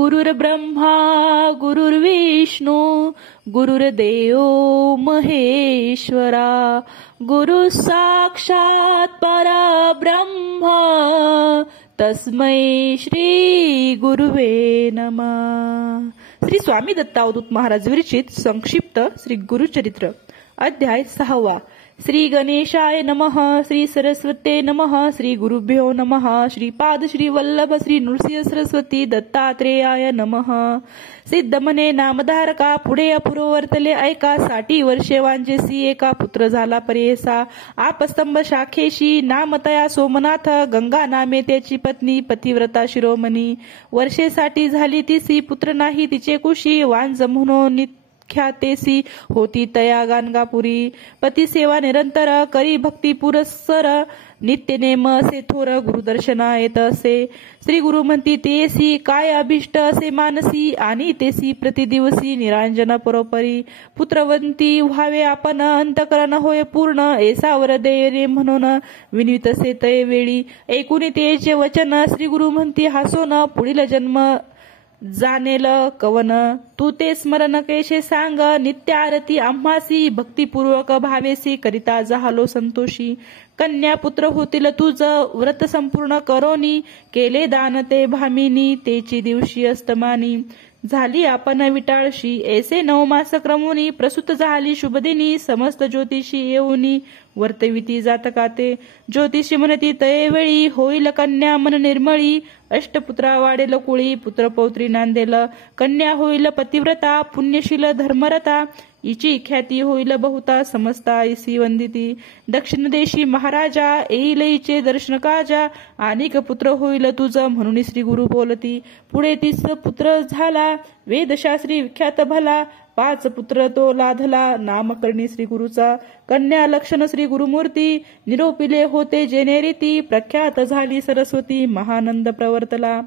गुरुर्ब्रह्मा गुरुर्विष्णू गुरुर्देव महेश्वरा गुरु साक्षात परब्रह्म तस्मै श्री गुरुवे नमः। श्री स्वामी दत्त अवधूत महाराज विरचित संक्षिप्त श्री गुरुचरित्र अध्याय 6। श्री गणेशाय नमः, श्री सरस्वते नमः, श्री गुरुभ्यो नमः, श्रीपाद श्री वल्लभ श्री नृसिंह सरस्वती दत्तात्रेयाय नमः। सिद्धमने नामधारका पुढे अपुरवर्तले ऐका, 60 वर्षे वांजेसी एका पुत्र झाला परेसा। आपस्तंभ शाखेशी नामतया सोमनाथ, गंगा नामे त्याची पत्नी पतिव्रता शिरोमणी। वर्षेसाठी झाली तिसी, पुत्र नाही तिचे कुशी, वांज म्हणून ख्यातेसी होती तया गाणगापुरी। पती सेवा निरंतर करी भक्ती पुरस्सर, नित्य नेम असे थोर गुरुदर्शना येत असे। श्री गुरु म्हणती तेसी काय अभिष्ट असे मानसी, आणि तेसी प्रतिदिवसी निरांजन परोपरी। पुत्रवंती व्हावे आपण अंतकरण होय पूर्ण, ऐसावर देरे म्हणून विनितसे तये वेळी। ऐकून तेचे वचन श्री गुरु म्हणती हसोन, पुढील जन्म जानेल कवन। तू ते स्मरण केशे सांग, नित्य आरती आम्हासी भक्तिपूर्वक भावेसी करिता झालो संतोषी। कन्या पुत्र होतील तुझ व्रत संपूर्ण करोनी, केले दान ते भामिनी तेची दिवशी अस्तमानी। झाली आपण विटाळशी ऐसे 9 मास क्रमुनी, प्रसूत झाली शुभदिनी समस्त ज्योतिषी येऊनी। वर्तविती जातकाते ज्योतिषी म्हणती तयेवेळी, होईल कन्या मन निर्मळी। अष्टपुत्रा वाढेल कुळी, पुत्र पौत्री नांदेल। कन्या होईल पतिव्रता पुण्यशील धर्मरता, हिची ख्याती होईल बहुता समस्ता ऐसी वंदिती। दक्षिण देशी महाराजा येईल हिचे दर्शन काजा, अनेक पुत्र होईल तुझ म्हणून श्री गुरु बोलती। पुढे 30 पुत्र झाला वेदशास्त्री विख्यात भला, 5 पुत्र तो लाधला नामकरणी श्री गुरुचा। कन्या लक्षण श्री गुरुमूर्ती, निरोपिले होते जेने रीती। प्रख्यात झाली सरस्वती महानंद प्रवर्तला।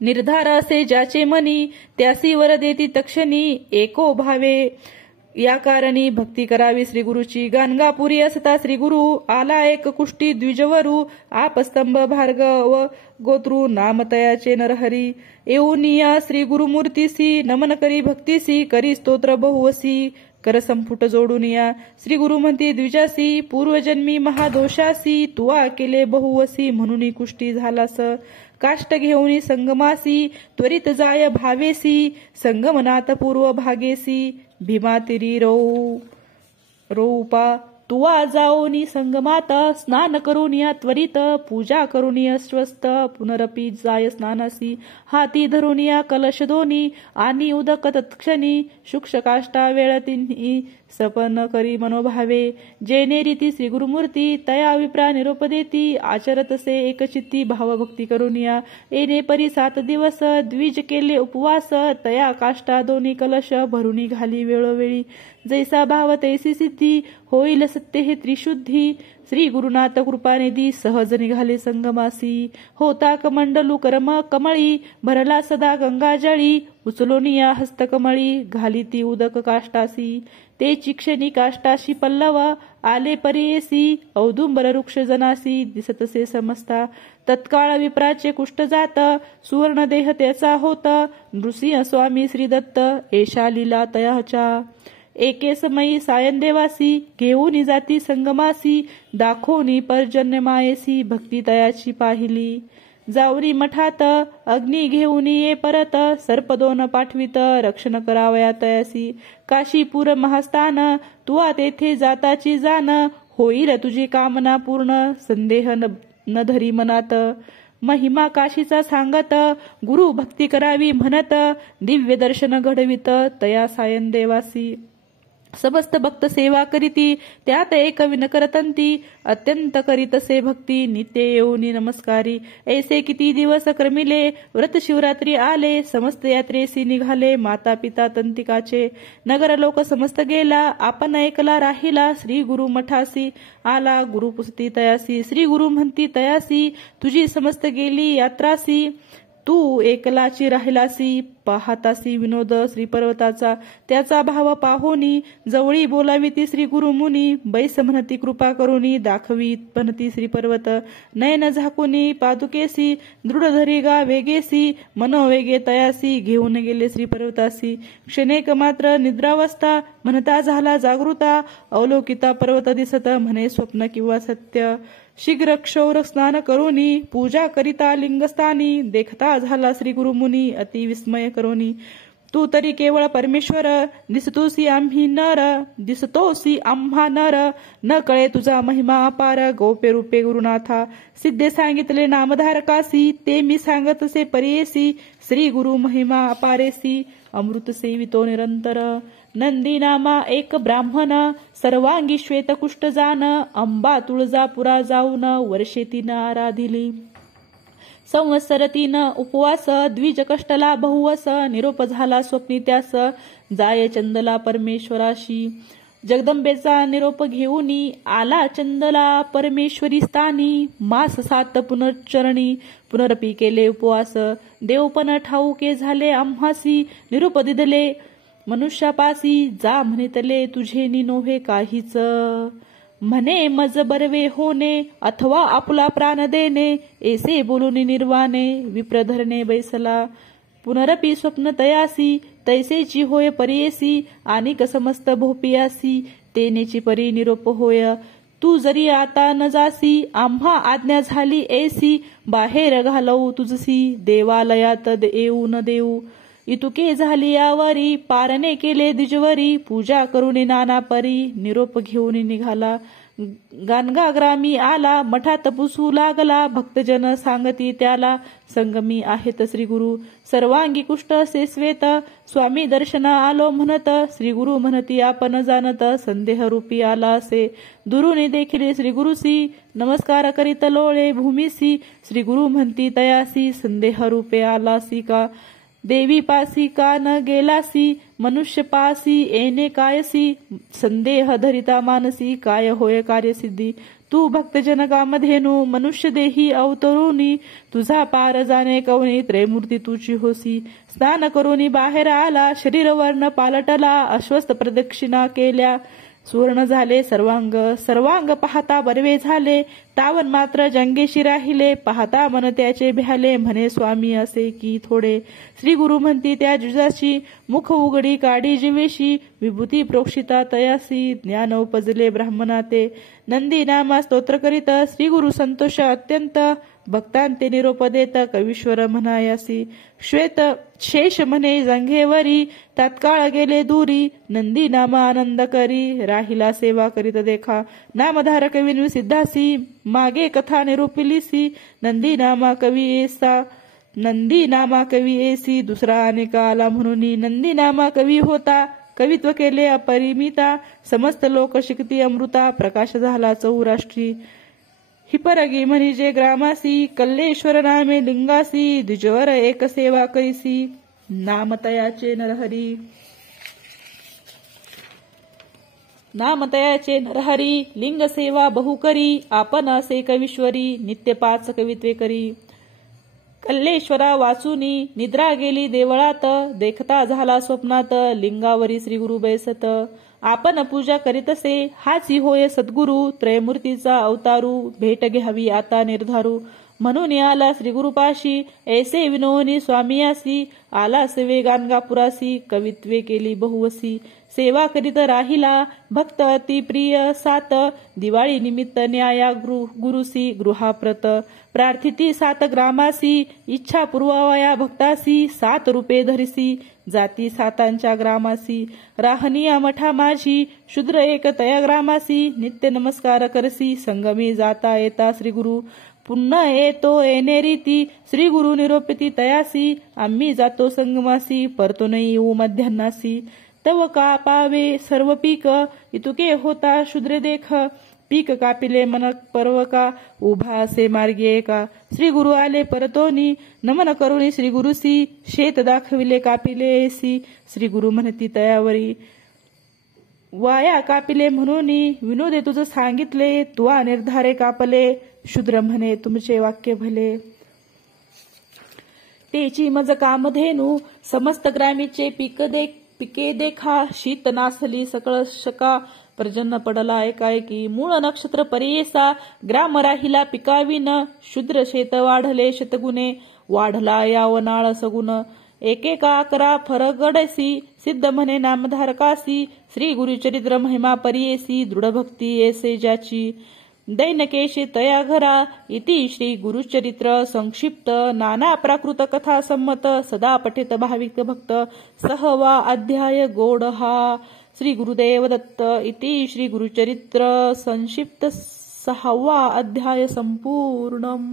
निर्धार असे ज्याचे मनी, त्यासी वर देती तक्षणी। एको भावे या कारणी भक्ती करावी श्री गुरुची। गाणगापुरी असता श्री गुरु, आला एक कुष्टी द्विजवरू। आपस्तंभ भार्गव गोत्रु नामतयाचे नरहरी। येऊनिया श्री गुरुमूर्तीसी, नमन करी भक्तीसी। करी स्तोत्र बहुवसी, कर संपुट जोडून या। श्री गुरु म्हणती द्विजासी, पूर्वजन्मी महादोषासी। तुआ केले बहुवसी, म्हणून कुष्टी झालास। काष्ट घेऊनी संगमासी, त्वरित जाय भावेसी। संगमनाथ पूर्व भागेसी, भीमा तिरी रोपा। तुवा जाओनी संगमात, स्नान करून या त्वरित। पूजा करून या स्वस्त, पुनरपी जाय स्नानासी। हाती धरून या कलश दोनी, आणि उदक तत्क्षणी। शुक्ष काष्टा वेळतिनी, सपन करी मनोभावे। जेने रीती श्री गुरुमूर्ती, तया विप्रा निरोप देती। आचरतसे एकचित्ती, भावभक्ती करून या। येणे परी 7 दिवस, द्विज केले उपवास। तया काष्टा दोन्ही कलश, भरुनी घाली वेळोवेळी। जैसा भाव तैसी सिद्धी, होईल सत्य हे त्रिशुद्धी। श्री गुरुनाथ कृपानिधी, सहज निघाले संगमासी। होता कमंडलू कर्म कमळी, भरला सदा गंगाजळी। उचलोनिया हस्तकमळी, घाली ती उदक काष्टासी। ते चिक्षणी काष्टाशी पल्लव, आले परियेसी। औदुंबर वृक्ष जनासी, दिसतसे समजता। तत्काळ विप्राचे कुष्ठ जात, सुवर्ण देह त्याचा होत। नृसिंह स्वामी श्री दत्त, एषा लीला तयाच्या। एके समयी सायन देवासी, घेऊन जाती संगमासी। दाखवनी पर्जन्य मायेसी, भक्ती तयाची पाहिली। जाऊनी मठात अग्नी घेऊन ये परत, सर्प 2 पाठवित रक्षण करावया तयासी। काशीपूर महास्थान, तुआ तेथे जाताची जाण। होईल तुझी कामना पूर्ण, संदेह न धरी मनात। महिमा काशीचा सांगत, गुरु भक्ती करावी म्हणत। दिव्य दर्शन घडवित तया सायन देवासी। समस्त भक्त सेवा करीती, त्यात एक विनकरतंती। अत्यंत करीतसे भक्ती, नित्य येऊनी नमस्कारी। ऐसे किती दिवस क्रमिले, व्रत शिवरात्री आले। समस्त यात्रेसी निघाले, माता पिता तंतिकाचे। नगर लोक समस्त गेला, आपण ऐकला राहिला। श्री गुरु मठासी आला, गुरु पुसती तयासी। श्री गुरु म्हणती तयासी, तुझी समस्त गेली यात्रासी। तू एकलाची राहिलासी, पाहतासी विनोद श्रीपर्वताचा, त्याचा भाव पाहोनी, जवळी बोलावी ती श्री गुरुमुनी, बैस म्हणती कृपा करुनी, दाखवी म्हणती श्रीपर्वत, नयन झाकुनी पादुकेसी, दृढ धरी गा वेगेसी, मनोवेगे तयासी, घेऊन गेले श्रीपर्वतासी, क्षणेक मात्र निद्रावस्था, म्हणता झाला जागृता, अवलोकिता पर्वत दिसत, म्हणे स्वप्न किंवा सत्य, शीघ्र क्षौर स्नान करोनी, पूजा करिता लिंगस्थानी, देखता झाला श्री गुरुमुनी, अति विस्मय करोनी, तू तरी केवळ परमेश्वर, दिसतोसी आम्ही नर, दिसतोसी आम्हा नर, न कळे तुझा महिमा अपार, गौप्य रूपे गुरुनाथा, सिद्धे सांगितले नामधारकासी, ते मी सांगतसे परेसी, श्री गुरु महिमा अपारेसी, अमृत सेवितो निरंतर, नंदी नामा एक ब्राह्मण, सर्वांगी श्वेत कुष्ठ जान, अंबा तुळजापुरा जाऊन, वर्षे तीन आराधिली, संवत्सर तीन उपवास, द्विज कष्टला बहुवस, निरोप झाला स्वप्नी त्यास, जाय चंदला परमेश्वराशी, जगदंबेचा निरोप घेऊनी, आला चंदला परमेश्वरी स्थानी, मास 7 पुनर्चरणी, पुनरपी केले उपवास, देवपण ठाऊके झाले आम्हासी, निरोप दिदले मनुष्यापासी, जा म्हणितले तुझे नोहे काहीच, म्हणे मज बरवे होणे, अथवा आपला प्राण देणे, ऐसे बोलून निर्वाणे, विप्रधरणे बैसला, पुनरपी स्वप्न तयासी, तैसेची होय परेसी, आणि समस्त भोपियासी, तेनेची परी निरोप होय, तू जरी आता न जासी, आम्हा आज्ञा झाली ऐसी, बाहेर घालवू तुझसी, देवालयात येऊ न देऊ, इतुके झाली यावरी, पारणे केले द्विजवरी, पूजा करून नाना परी, निरोप घेऊन निघाला, गाणगा ग्रामी आला, मठात पुसू लागला, भक्तजन सांगती त्याला, संगमी आहेत श्री गुरु, सर्वांगी कुष्ठ असे श्वेत, स्वामी दर्शना आलो म्हणत, श्री गुरु म्हणती आपण जाणत, संदेह रूपी आला असे, दुरुनी देखील श्री गुरुसी, नमस्कार करीत लोळे भूमीसी, श्री गुरु म्हणती तयासी, संदेह रूपे आलासी का, देवी पासी का न गेलासी, मनुष्य पासी येणे कायसी, संदेह धरिता मानसी, काय होय कार्यसिद्धी, तू भक्तजनकामधेनु मनुष्य देही अवतरुनी, तुझा पार जाणे कवनी, त्रैमूर्ती तुझी होसी, स्नान करुनी बाहेर आला, शरीर वर्ण पालटला, अश्वस्त प्रदक्षिणा केल्या, सुवर्ण झाले सर्वांग, सर्वांग पाहता बरवे झाले, तावन मात्र जंगेशी राहिले, पाहता मन त्याचे भ्याले, म्हणे स्वामी असे की थोडे, श्री गुरु म्हणती त्या जुजाशी, मुख उघडी काढी जीवेशी, विभूती प्रोक्षिता तयासी, ज्ञान उपजले ब्राह्मणाते, नंदी नामा स्तोत्र करीत, श्री गुरु संतोष अत्यंत, भक्तांते निरोप देत, कवीश्वर म्हणायासी, श्वेत शेष म्हणे जंघेवरी, तात्काळ गेले दुरी, नंदी नामा आनंद करी, राहिला सेवा करीत देखा, नामधारक विनू सिद्धासी, मागे कथा निरूपिलीसी, नंदी नामा कवी ऐसा, नंदी नामा कवी ऐसी, दुसरा अनेक आला म्हणून, नंदी नामा कवी होता, कवित्व केले अपरिमिता, समस्त लोक शिकती अमृता, प्रकाश झाला चौराष्ट्री, हिपरगी म्हणजे ग्रामासी, कल्लेश्वर नामे लिंगासी, द्विजवर एक सेवा करीसी, नामतयाचे नरहरी, नामतयाचे नरहरी, लिंग सेवा बहुकरी, आपण असे कवीश्वरी, नित्य 5 कवित्वे करी, कल्लेश्वरा वाचुनी, निद्रा गेली देवळात, देखता झाला स्वप्नात, लिंगावरी श्री गुरु बैसत, आपण पूजा करीतसे, हाची होय सद्गुरु, त्रयमूर्तीचा अवतारू, भेट घ्यावी आता निर्धारू, म्हणून आला श्री गुरुपाशी, ऐसे विनोनी स्वामियासी, आला सेवे गाणगापुरासी, कवित्वे केली बहुवसी, सेवा करीत राहिला, भक्त अति प्रिय 7, दिवाळी निमित्त न्याया गुरुसी, गृहाप्रत, प्रार्थिती 7 ग्रामासी, इच्छा पुरवावया भक्तासी, 7 रूपे धरिसी, जाती 7 ग्रामासी, राहनिया मठा माझी, शूद्र एक तया ग्रामासी, नित्य नमस्कार करसी, संगमी जाता येता श्री गुरु, पुन्हा येतो येणे रीती, श्री गुरु निरोपिती तयासी, आम्ही जातो संगमासी, परतो नाही येऊ मध्यान्नासी, तव का पावे सर्व पीक, इतुके होता शूद्र देख, पीक कापिले मन पर्व का, उभा असे मार्गे का, श्री गुरु आले परतोनी, नमन करुणी श्री गुरुसी, शेत दाखविले कापिले ऐसी, श्री गुरु म्हणती तयावरी, वाया कापिले म्हणून विनोदे तुझ सांगितले, तुआ निर्धारे कापले, शूद्र म्हणे तुमचे वाक्य भले, तेची मज कामधेनु समस्त ग्रामीचे पिके देखा शीत नासली सकळ शका पर्जन्य पडला एकाएकी मूळ नक्षत्र परियेसा ग्राम राहिला पिकाविन शूद्र शेत वाढले शतगुणे वाढला यावनाळ सगुण एकेका अकरा फरगडसी सिद्ध म्हणे नामधारकासी श्री गुरुचरित्र महिमा परियेसी दृढ भक्ती येसे ज्याची दैनकेशी तया घरा इति श्री गुरुचरित्र संक्षिप्त नाना प्राकृत कथा संमत सदा पठित भाविक भक्त सहवा अध्याय गोड हा श्री गुरुदेव दत्त इति श्री गुरुचरित्र संक्षिप्त 6वा अध्याय संपूर्णम।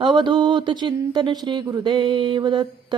अवधूत चिंतन श्री गुरुदेव दत्त।